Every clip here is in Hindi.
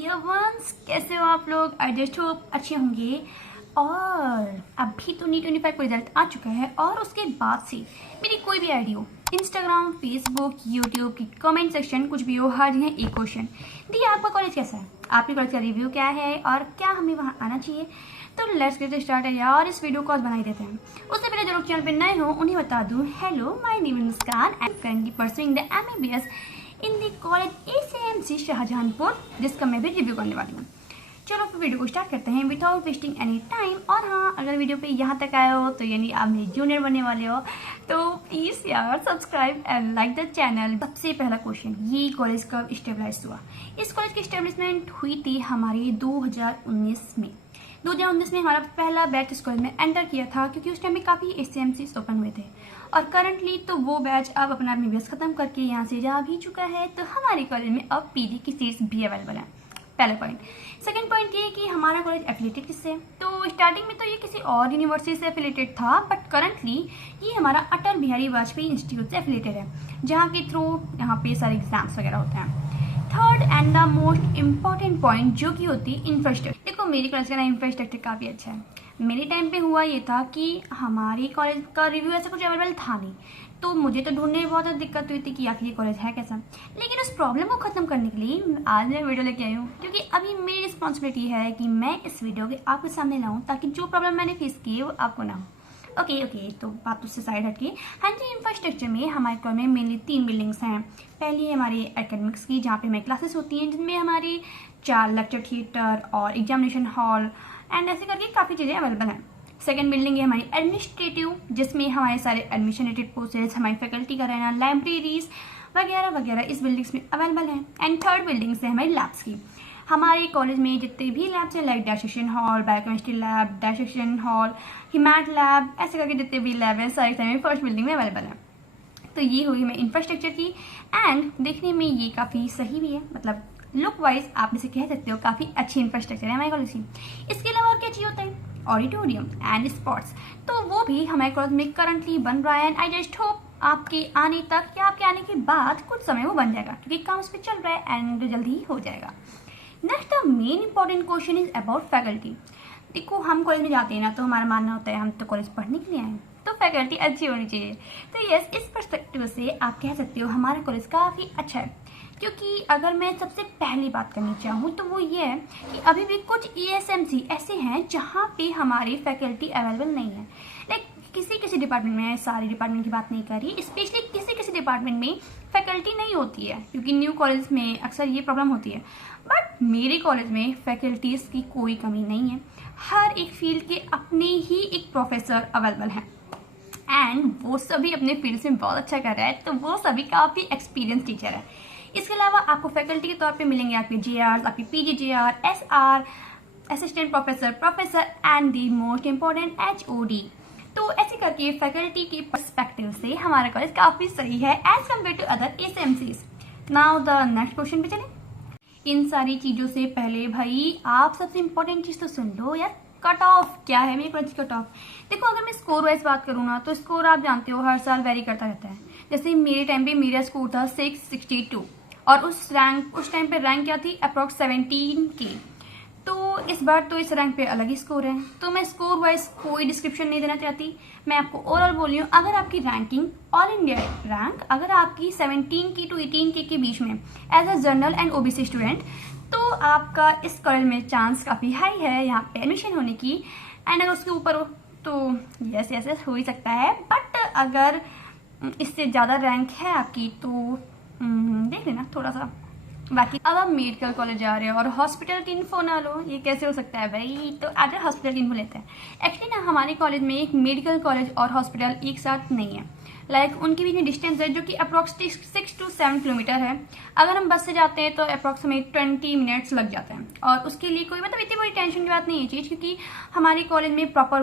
डियर वंस, कैसे हो आप लोग? आई जस्ट होप अच्छे होंगे। और अभी तो नीट 25 का रिजल्ट आ चुका है और उसके बाद से मेरी कोई भी आईडी हो, इंस्टाग्राम, फेसबुक, यूट्यूब की कमेंट सेक्शन, कुछ भी हो, हर जगह एक क्वेश्चन दी, आपका कॉलेज कैसा है, आपके कॉलेज का रिव्यू क्या है और क्या हमें वहाँ आना चाहिए। तो लेट्स गेट स्टार्ट है यार, इस वीडियो को आज बना ही देते हैं। उससे पहले जो लोग चैनल पर नए हो उन्हें बता दूं, hello, my name is Muskan, I am currently pursuing the MBBS in the college ACMC Shahjahanpur, जिसका मैं भी रिव्यू करने वाली हूँ। चलो फिर वीडियो को स्टार्ट करते हैं विदाउट वेस्टिंग एनी टाइम। और हाँ, अगर वीडियो पे यहाँ तक आए हो तो यानी आप मेरे जूनियर बनने वाले हो, तो प्लीज़ यार subscribe and like the channel. सबसे पहला क्वेश्चन, ये कॉलेज कब स्टेबलाइज हुआ? इस कॉलेज की स्टेब्लिशमेंट हुई थी हमारी 2019 में। 2019 में हमारा पहला बैच इस कॉलेज में एंटर किया था, क्योंकि उस टाइम में काफ़ी एसीएमसीज ओपन हुए थे। और करंटली तो वो बैच अब अपना एमबीबीएस खत्म करके यहाँ से जा भी चुका है, तो हमारे कॉलेज में अब पीजी की सीट्स भी अवेलेबल है। पहला पॉइंट। सेकंड पॉइंट ये कि हमारा कॉलेज एफिलेटेड किससे? तो स्टार्टिंग में तो ये किसी और यूनिवर्सिटी से एफिलेटेड था, बट करंटली ये हमारा अटल बिहारी वाजपेयी इंस्टीट्यूट से एफिलेटेड है, जहाँ के थ्रू यहाँ पे सारे एग्जाम्स वगैरह होते हैं। Third and the most important point जो कि होती है इंफ्रास्ट्रक्चर। देखो, मेरे कॉलेज का ना इंफ्रास्ट्रक्चर काफ़ी अच्छा है। मेरे टाइम पे हुआ ये था कि हमारे कॉलेज का रिव्यू ऐसा कुछ अवेलेबल था नहीं, तो मुझे तो ढूंढने में बहुत ज़्यादा दिक्कत हुई थी कि आखिर ये कॉलेज है कैसा। लेकिन उस प्रॉब्लम को ख़त्म करने के लिए आज मैं वीडियो लेके आई हूँ, क्योंकि अभी मेरी रिस्पॉन्सिबिलिटी है कि मैं इस वीडियो के आपके सामने लाऊँ, ताकि जो प्रॉब्लम मैंने फेस की है वो आपको ना हो। ओके, तो बात उससे साइड हटके, हाँ जी, इंफ्रास्ट्रक्चर में हमारे कॉलेज में मेनली 3 बिल्डिंग्स हैं। पहली है हमारी एकेडमिक्स की, जहाँ पे हमारी क्लासेस होती हैं, जिनमें हमारी 4 लेक्चर थिएटर और एग्जामिनेशन हॉल एंड ऐसे करके काफ़ी चीज़ें अवेलेबल हैं। सेकेंड बिल्डिंग है हमारी एडमिनिस्ट्रेटिव, जिसमें हमारे सारे एडमिशन रिलेटेड प्रोसेस, हमारी फैकल्टी का रहना, लाइब्रेरीज वगैरह वगैरह इस बिल्डिंग्स में अवेलेबल हैं। एंड थर्ड बिल्डिंग है हमारी लैब्स की। हमारे कॉलेज में जितने भी लैब्स हैं, like dissection hall, biochemistry lab, dissection hall, हिमैट लैब, ऐसे करके जितने भी लैब हैं सारी सारी फर्स्ट बिल्डिंग में अवेलेबल है। तो ये हुई हमें इंफ्रास्ट्रक्चर की। एंड देखने में ये काफ़ी सही भी है, मतलब लुक वाइज आप इसे कह सकते हो काफ़ी अच्छी इंफ्रास्ट्रक्चर है हमारे कॉलेज की। इसके अलावा और क्या चाहिए होता है? ऑडिटोरियम एंड स्पोर्ट्स, तो वो भी हमारे कॉलेज में करंटली बन रहा है। एंड आई जस्ट होप आपके आने तक या आपके आने के बाद कुछ समय वो बन जाएगा, क्योंकि काम उस पर चल रहा है एंड जल्दी ही हो जाएगा। Next the main important question is about faculty. देखो, हम कॉलेज में जाते हैं ना, तो हमारा मानना होता है हम तो कॉलेज पढ़ने के लिए आए हैं, तो फैकल्टी अच्छी होनी चाहिए। तो यस, इस पर्सपेक्टिव से आप कह सकते हो हमारा कॉलेज काफ़ी अच्छा है। क्योंकि अगर मैं सबसे पहली बात करनी चाहूँ तो वो ये है कि अभी भी कुछ ESMC ऐसे हैं जहाँ पे हमारी फैकल्टी अवेलेबल नहीं है। लाइक किसी डिपार्टमेंट में, सारे डिपार्टमेंट की बात नहीं कर रही, स्पेशली किसी डिपार्टमेंट में फैकल्टी नहीं होती है, क्योंकि न्यू कॉलेज में अक्सर ये प्रॉब्लम होती है। बट मेरे कॉलेज में फैकल्टीज़ की कोई कमी नहीं है। हर एक फील्ड के अपने ही एक प्रोफेसर अवेलेबल हैं, एंड वो सभी अपने फील्ड में बहुत अच्छा कर रहा है, तो वो सभी काफ़ी एक्सपीरियंस टीचर है। इसके अलावा आपको फैकल्टी के तौर पे मिलेंगे आपके JRs, आपकी PGJR, SR, assistant professor and the most important HOD। तो ऐसे करके फैकल्टी के पर्सपेक्टिव से हमारा कॉलेज काफ़ी सही है as compare to other ACMCs। Now the next question पे चलें। इन सारी चीज़ों से पहले भाई आप सबसे इम्पोर्टेंट चीज़ तो सुन लो यार, कट ऑफ क्या है मेरे कॉलेज कट ऑफ। देखो, अगर मैं स्कोर वाइज बात करूँ ना, तो स्कोर आप जानते हो हर साल वेरी करता रहता है। जैसे मेरे टाइम पे मेरा स्कोर था 662, और उस टाइम पे रैंक क्या थी, अप्रॉक्स 17 की। तो इस बार तो इस रैंक पे अलग ही स्कोर है, तो मैं स्कोर वाइज कोई डिस्क्रिप्शन नहीं देना चाहती। मैं आपको ओवरऑल बोल रही हूँ, अगर आपकी रैंकिंग ऑल इंडिया रैंक अगर आपकी 17 की टू 18 के बीच में as a general and OBC student, तो आपका इस कॉलेज में चांस काफ़ी हाई है यहाँ पे एडमिशन होने की। एंड अगर उसके ऊपर हो तो यस हो ही सकता है, बट अगर इससे ज़्यादा रैंक है आपकी तो देख लेना थोड़ा सा। बाकी अब आप मेडिकल कॉलेज जा रहे हो और हॉस्पिटल की इन्फो ना लो, ये कैसे हो सकता है भाई? तो आज हॉस्पिटल की इन्फो लेते हैं। एक्चुअली ना, हमारे कॉलेज में एक मेडिकल कॉलेज और हॉस्पिटल एक साथ नहीं है। लाइक उनके बीच में डिस्टेंस है जो कि अप्रॉक्स 6 to 7 किलोमीटर है। अगर हम बस से जाते हैं तो अप्रॉक्सीमेट 20 मिनट्स लग जाते हैं, और उसके लिए कोई मतलब इतनी बड़ी टेंशन की बात नहीं है चीज़, क्योंकि हमारे कॉलेज में प्रॉपर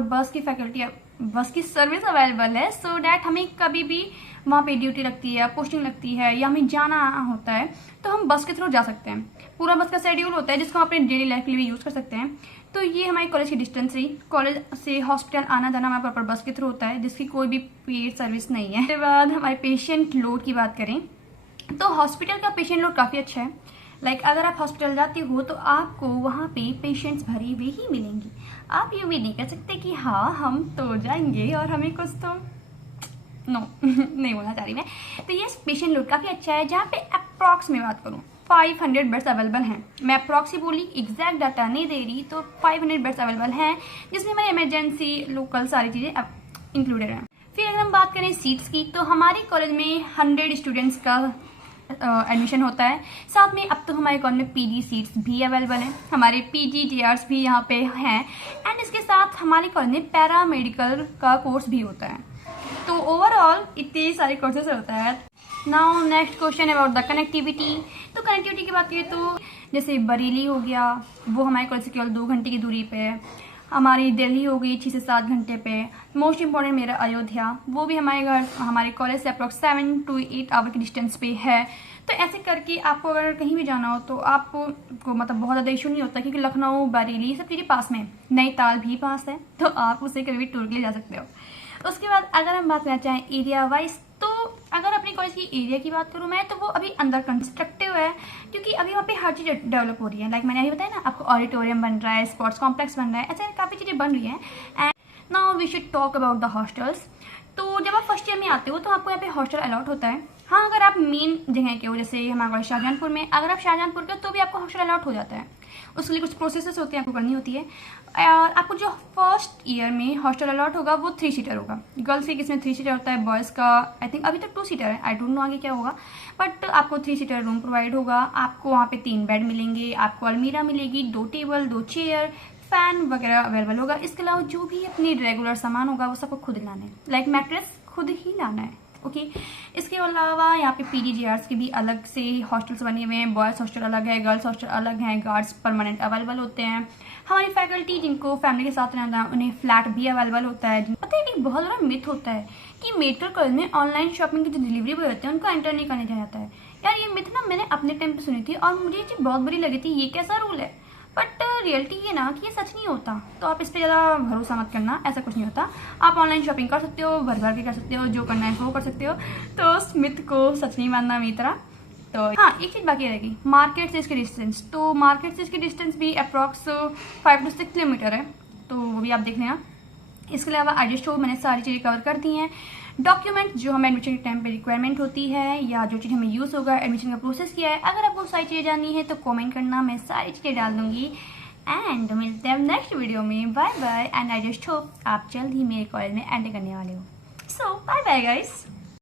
बस की सर्विस अवेलेबल है, सो डैट हमें कभी भी वहाँ पे ड्यूटी लगती है, पोस्टिंग लगती है, या हमें जाना होता है तो हम बस के थ्रू जा सकते हैं। पूरा बस का शेड्यूल होता है जिसको हम अपने डेली लाइफ के लिए भी यूज़ कर सकते हैं। तो ये हमारी कॉलेज की डिस्टेंस रही। कॉलेज से हॉस्पिटल आना जाना हमारा प्रॉपर बस के थ्रू होता है, जिसकी कोई भी पेड सर्विस नहीं है। उसके बाद हमारे पेशेंट लोड की बात करें तो हॉस्पिटल का पेशेंट लोड काफ़ी अच्छा है। लाइक अगर आप हॉस्पिटल जाते हो तो आपको वहाँ पे पेशेंट्स भरे हुए ही मिलेंगे। आप यूँ भी नहीं कह सकते कि हाँ हम तो जाएंगे और हमें कुछ तो नो नहीं बोलना चाह रही मैं। तो ये पेशेंट लोड काफ़ी अच्छा है, जहाँ पे अप्रॉक्स में बात करूँ 500 बेड्स अवेलेबल हैं। मैं अप्रॉक्स ही बोली, एग्जैक्ट डाटा नहीं दे रही, तो 500 बेड्स अवेलेबल हैं, जिसमें हमारी इमरजेंसी लोकल सारी चीज़ें इंक्लूडेड हैं। फिर अगर हम बात करें सीट्स की, तो हमारे कॉलेज में 100 स्टूडेंट्स का एडमिशन होता है। साथ में अब तो हमारे कॉलेज में पीजी सीट्स भी अवेलेबल हैं, हमारे पीजी जेआर्स भी यहाँ पे हैं, एंड इसके साथ हमारे कॉलेज में पैरामेडिकल का कोर्स भी होता है। तो ओवरऑल इतने सारे कोर्सेज होता है। Now next question about the connectivity. तो कनेक्टिविटी की बात करें तो जैसे बरेली हो गया, वो हमारे कॉलेज से केवल 2 घंटे की दूरी पे है। हमारी दिल्ली हो गई 6 से 7 घंटे पे। मोस्ट इंपॉर्टेंट मेरा अयोध्या, वो भी हमारे कॉलेज से अप्रॉक्स 7 to 8 आवर के डिस्टेंस पे है। तो ऐसे करके आपको अगर कहीं भी जाना हो तो आपको मतलब बहुत ज़्यादा इशू नहीं होता, क्योंकि लखनऊ, बरेली सब चीज़ें पास में, नैनीताल भी पास है, तो आप उसे कभी भी टूर के लिए जा सकते हो। उसके बाद अगर हम बात करना चाहें एरिया वाइज, तो अगर अपने कॉलेज की एरिया की बात करूँ मैं, तो वो अभी अंडर कंस्ट्रक्टिव है, क्योंकि अभी वहाँ पे हर चीज़ डेवलप हो रही है। लाइक मैंने अभी बताया ना आपको, ऑडिटोरियम बन रहा है, स्पोर्ट्स कॉम्प्लेक्स बन रहा है, ऐसे काफ़ी चीज़ें बन रही हैं। And now we should talk about the hostels. तो जब आप फर्स्ट ईयर में आते हो तो आपको यहाँ पे हॉस्टल अलॉट होता है। हाँ, अगर आप मेन जगह के हो, जैसे हमारे कॉलेज शाहजहानपुर में, अगर आप शाहजहानपुर के हो तो भी आपको हॉस्टल अलॉट हो जाता है। उसके लिए कुछ प्रोसेसेस होते हैं, आपको करनी होती है। और आपको जो फर्स्ट ईयर में हॉस्टल अलॉट होगा वो 3 सीटर होगा। गर्ल्स के किसमें 3 सीटर होता है, बॉयज़ का आई थिंक अभी तक 2 सीटर है, आई डोंट नो आगे क्या होगा, बट आपको 3 सीटर रूम प्रोवाइड होगा। आपको वहाँ पे 3 बेड मिलेंगे, आपको अलमीरा मिलेगी, 2 टेबल, 2 चेयर, फैन वगैरह अवेलेबल होगा। इसके अलावा जो भी अपनी रेगुलर सामान होगा वो सबको खुद लाना है, लाइक मैट्रेस खुद ही लाना है। ओके, इसके अलावा यहाँ पे पीडीजीआर्स के भी अलग से हॉस्टल्स बने हुए हैं। बॉयज़ हॉस्टल अलग है, गर्ल्स हॉस्टल अलग हैं, गार्ड्स परमानेंट अवेलेबल होते हैं। हमारी फैकल्टी जिनको फैमिली के साथ रहना है उन्हें फ्लैट भी अवेलेबल होता है। पता है एक बहुत बड़ा मिथ होता है कि मेडिकल कॉलेज में ऑनलाइन शॉपिंग की जो डिलीवरी बॉय होते हैं उनको एंटर नहीं करने दिया जाता है। यार ये मिथ ना मैंने अपने टाइम पे सुनी थी और मुझे ये चीज़ बहुत बुरी लगी थी, ये कैसा रूल है। बट रियलिटी ये ना कि ये सच नहीं होता, तो आप इस पर ज़्यादा भरोसा मत करना, ऐसा कुछ नहीं होता। आप ऑनलाइन शॉपिंग कर सकते हो, भर भर के कर सकते हो, जो करना है वो कर सकते हो। तो उस मिथ को सच नहीं मानना मेरी तरह। तो हाँ, एक चीज़ बाकी रहेगी, मार्केट से इसकी डिस्टेंस। तो मार्केट से इसकी डिस्टेंस भी अप्रॉक्स 5 to 6 किलोमीटर है, तो वो भी आप देख लेना। इसके अलावा आई जस्ट मैंने सारी चीज़ें कवर कर दी हैं। डॉक्यूमेंट जो हमें एडमिशन के टाइम पे रिक्वायरमेंट होती है या जो चीज़ हमें यूज़ होगा एडमिशन का प्रोसेस किया है, अगर आपको सारी चीज़ें जाननी है तो कमेंट करना, मैं सारी चीज़ें डाल दूंगी। एंड मिलते हैं नेक्स्ट वीडियो में। Bye bye, and I just hope आप जल्द ही मेरे कॉलेज में एंटर करने वाले हो। सो बाय बाय गाइस।